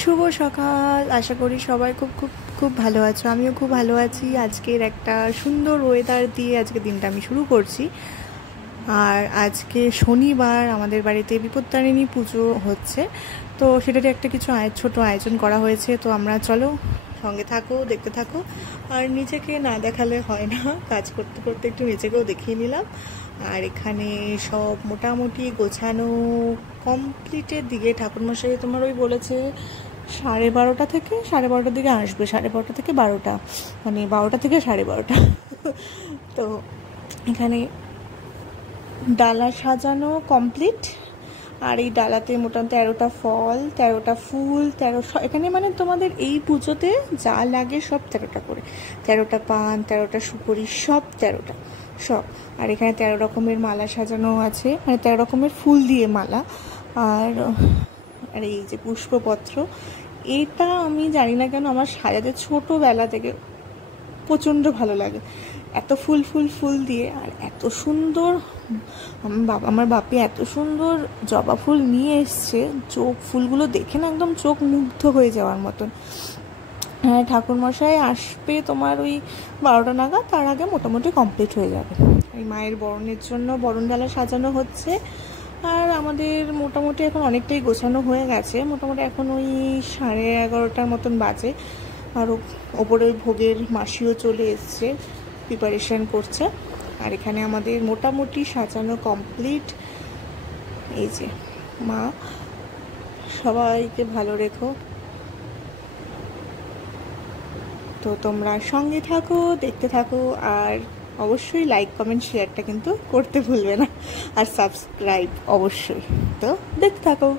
শুভ সকাল। আশা করি সবাই খুব খুব খুব ভালো আছো। আমিও খুব ভালো আছি। আজকের একটা সুন্দর ওয়েদার দিয়ে আজকে দিনটা আমি শুরু করছি। আর আজকে শনিবার, আমাদের বাড়িতে বিপত্তারিণী পুজো হচ্ছে, তো সেটারই একটা কিছু ছোট আয়োজন করা হয়েছে। তো আমরা চলো সঙ্গে থাকো, দেখতে থাকো। আর নিজেকে না দেখালে হয় না, কাজ করতে করতে একটু নিজেকেও দেখিয়ে নিলাম। আর এখানে সব মোটামুটি গোছানো কমপ্লিটের দিকে। ঠাকুরমশাই তোমার ওই বলেছে 12:30 থেকে 12:30টার দিকে আসবে, 12:30 থেকে 12টা, মানে 12টা থেকে 12:30। তো এখানে ডালা সাজানো কমপ্লিট। আর এই ডালাতে মোটামুটি 13টা ফল, 13টা ফুল, এখানে মানে তোমাদের এই পুজোতে যা লাগে সব 13টা করে, 13টা পান, 13টা সুপুরি, সব 13টা সব। আর এখানে 13 রকমের মালা সাজানো আছে, মানে 13 রকমের ফুল দিয়ে মালা। আর আর এই যে পুষ্পপত্র, এটা আমি জানি না কেন আমার সাজাতে ছোটোবেলা থেকে প্রচণ্ড ভালো লাগে। এত ফুল ফুল ফুল দিয়ে, আর এত সুন্দর আমার বাপি এত সুন্দর জবা ফুল নিয়ে এসছে, চোখ ফুলগুলো দেখে না একদম চোখ মুগ্ধ হয়ে যাওয়ার মতন। হ্যাঁ, ঠাকুরমশাই আসবে তোমার ওই 12টা নাগাদ, তার আগে মোটামুটি কমপ্লিট হয়ে যাবে। এই মায়ের বরণের জন্য বরণ ডালা সাজানো হচ্ছে। আর আমাদের মোটামুটি এখন অনেকটাই গোছানো হয়ে গেছে। মোটামুটি এখন ওই 11:30টার মতন বাজে। আর ওপরে ভোগের মাসিও চলে এসছে, প্রিপারেশন করছে। আর এখানে আমাদের মোটামুটি সাজানো কমপ্লিট। এই যে মা, সবাইকে ভালো রেখো। তো তোমরা সঙ্গে থাকো, দেখতে থাকো। আর অবশ্যই লাইক, কমেন্ট, শেয়ারটা কিন্তু করতে ভুলবে না। আর সাবস্ক্রাইব অবশ্যই। তো দেখতে থাকো।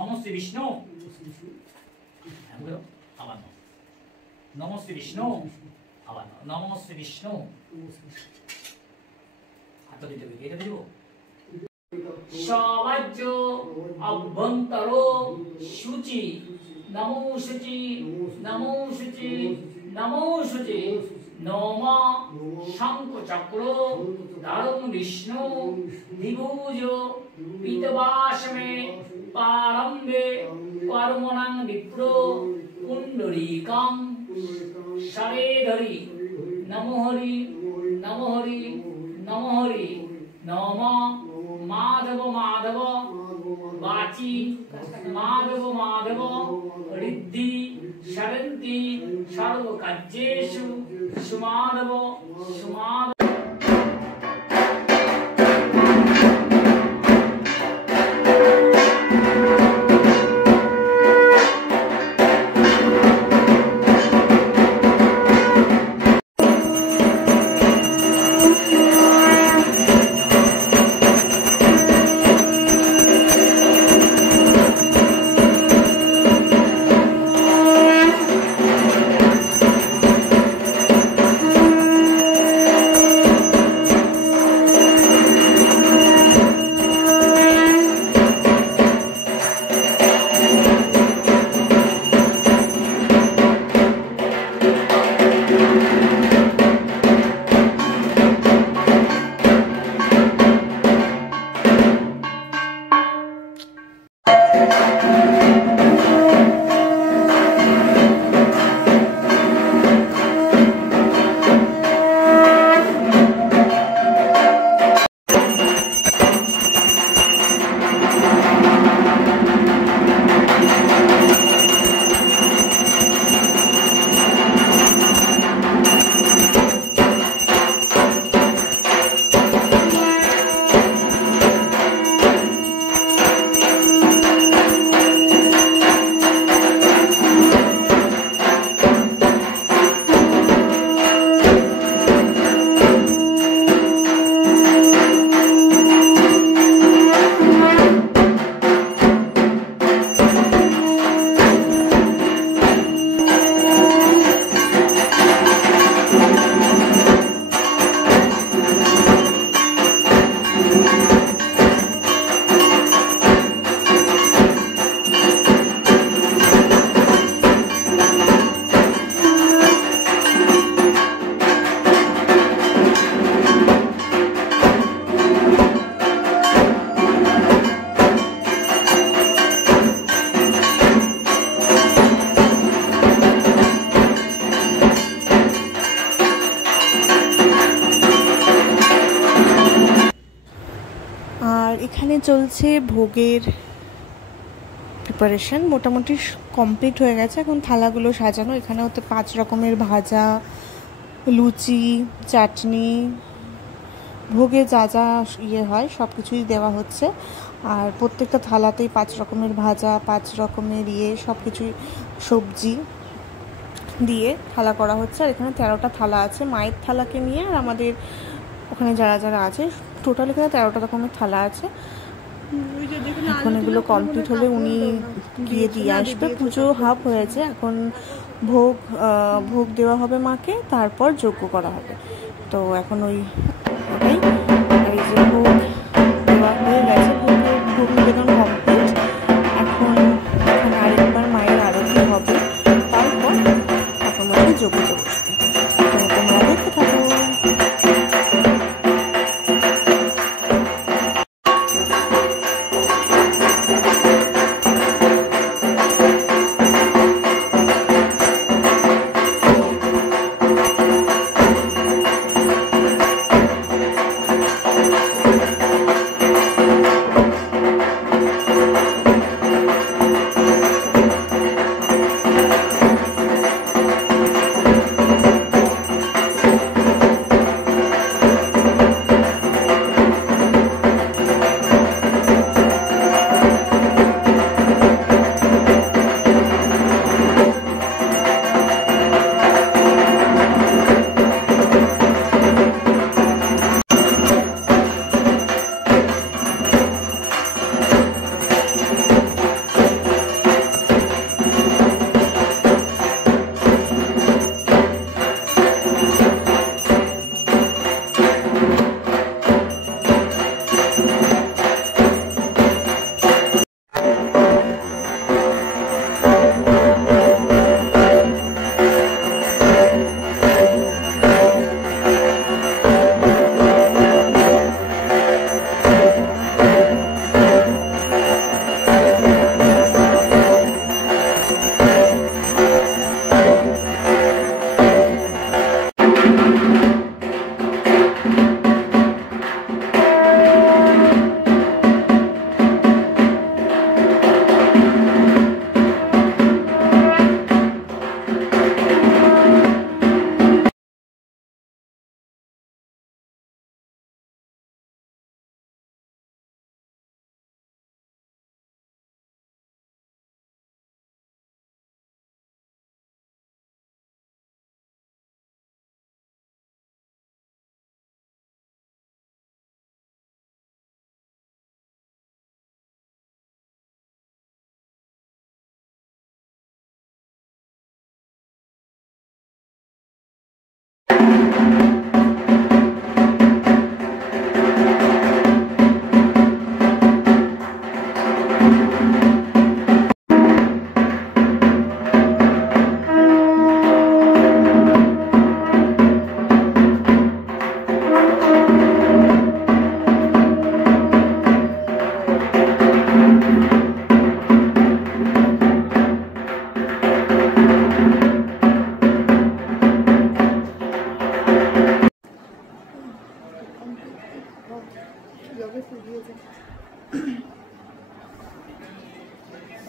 নমস্তে বিষ্ণু, আবার নমস্তে বিষ্ণু, আবার নমস্তে বিষ্ণু। হাত দিতে হবে, এটা দেব। সবাজ্য অভ্যন্তর শুচি, নমো শুচি, নমো শুচি, নমো শুচি। নম শঙ্খ চক্র ধারং বিষ্ণু দ্বিভুজ পীতবাসমে পারম্বে কর্মণাং বিপ্র কুণ্ডলীকাং সরেধরি। নমো হরি, নমো হরি, নমো হরি। নম মাধব মাধব বাচি, মাধব মাধব ঋদ্ধি সরন্তি সর্বকার্যেষু সুমাধব সুমাধব। চলছে ভোগের প্রিপারেশন, মোটামুটি কমপ্লিট হয়ে গেছে। এখন থালাগুলো সাজানো। এখানে হতে 5 রকমের ভাজা, লুচি, চাটনি, ভোগে যা যা হয় সব কিছুই দেওয়া হচ্ছে। আর প্রত্যেকটা থালাতেই 5 রকমের ভাজা, 5 রকমের সব কিছুই সবজি দিয়ে থালা করা হচ্ছে। আর এখানে 13টা থালা আছে, মায়ের থালাকে নিয়ে আর আমাদের ওখানে যারা যারা আছে টোটাল এখানে 13টা রকমের থালা আছে। এখন এগুলো কমপ্লিট হলে উনি গিয়ে দিয়ে আসবে। পুজো হাফ হয়েছে, এখন ভোগ দেওয়া হবে মাকে, তারপর যজ্ঞ করা হবে। তো এখন ওটাই এই যে ভোগ দেওয়া হয়ে গেছে, ভোগ নিবেদন কমপ্লিট। এখন এখানে আরেকবার মায়ের আরতি হবে, তারপর এখন মাকে যজ্ঞতে বসবে। তো তোমরা দেখতে থাকো।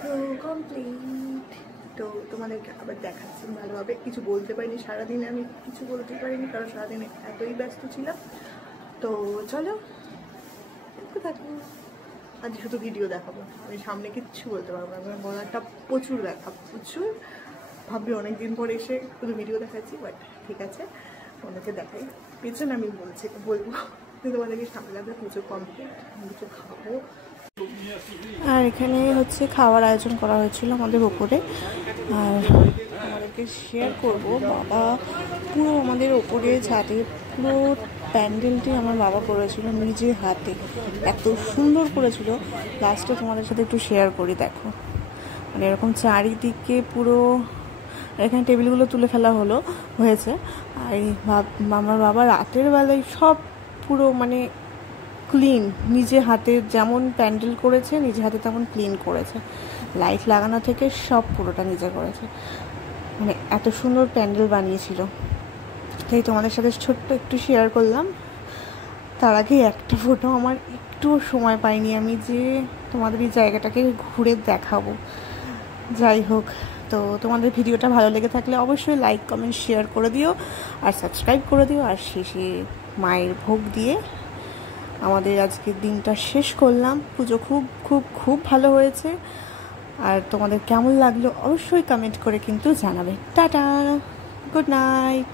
তো কমপ্লিট। তো তোমাদেরকে আবার দেখাচ্ছি ভালোভাবে। কিছু বলতে পারিনি সারাদিনে, আমি কিছু বলতে পারিনি কারণ সারাদিনে এতই ব্যস্ত ছিলাম। তো চলো দেখতে থাকো। আজ শুধু ভিডিও দেখাবো, আমি সামনে কিচ্ছু বলতে পারবো না। আমার বলাটা প্রচুর ব্যথা, প্রচুর। ভাবি অনেকদিন পরে এসে শুধু ভিডিও দেখাচ্ছি, বাট ঠিক আছে, ওনাকে দেখাই। পেছনে আমি বলবো তোমাদেরকে সামনে লাগবে। পুজো কমপ্লিট, কিছু খাবো। আর এখানে হচ্ছে খাওয়ার আয়োজন করা হয়েছিল আমাদের ওপরে, আর আমাদেরকে শেয়ার করব। বাবা পুরো আমাদের ওপরে ছাদে পুরো প্যান্ডেলটি আমার বাবা করেছিল নিজে হাতে, এত সুন্দর করেছিল। লাস্টে তোমাদের সাথে একটু শেয়ার করি, দেখো মানে এরকম চারিদিকে পুরো। এখানে টেবিলগুলো তুলে ফেলা হয়েছে। আর আমার বাবা রাতের বেলায় সব পুরো মানে ক্লিন, নিজে হাতে যেমন প্যান্ডেল করেছে নিজে হাতে তেমন ক্লিন করেছে। লাইট লাগানো থেকে সব পুরোটা নিজে করেছে, মানে এত সুন্দর প্যান্ডেল বানিয়েছিল। তাই তোমাদের সাথে ছোট্ট একটু শেয়ার করলাম। তার আগে একটা ফটো আমার একটু সময় পাইনি আমি যে তোমাদের এই জায়গাটাকে ঘুরে দেখাবো। যাই হোক, তো তোমাদের ভিডিওটা ভালো লেগে থাকলে অবশ্যই লাইক কমেন্ট শেয়ার করে দিও আর সাবস্ক্রাইব করে দিও। আর শেষে মায়ের ভোগ দিয়ে আমাদের আজকের দিনটা শেষ করলাম। পুজো খুব খুব খুব ভালো হয়েছে। আর তোমাদের কেমন লাগলো অবশ্যই কমেন্ট করে কিন্তু জানাবে। Tata, good night.